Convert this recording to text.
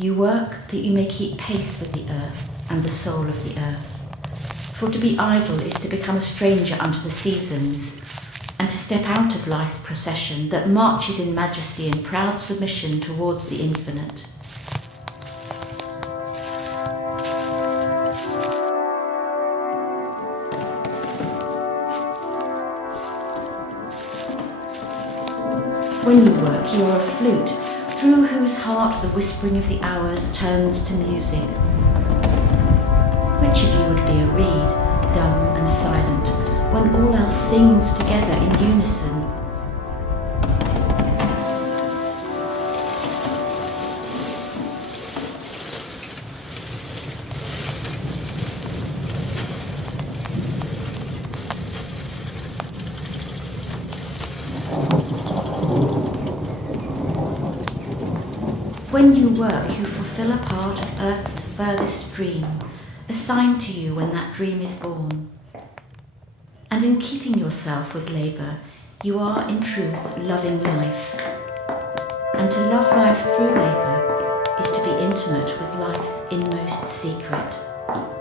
You work that you may keep pace with the earth and the soul of the earth. For to be idle is to become a stranger unto the seasons, and to step out of life's procession that marches in majesty and proud submission towards the infinite. When you work, you are a flute, through whose heart the whispering of the hours turns to music. Which of you would be a reed, dumb and silent, when all else sings together in unison? When you work, you fulfill a part of Earth's furthest dream, assigned to you when that dream is born. And in keeping yourself with labour, you are in truth loving life. And to love life through labour is to be intimate with life's inmost secret.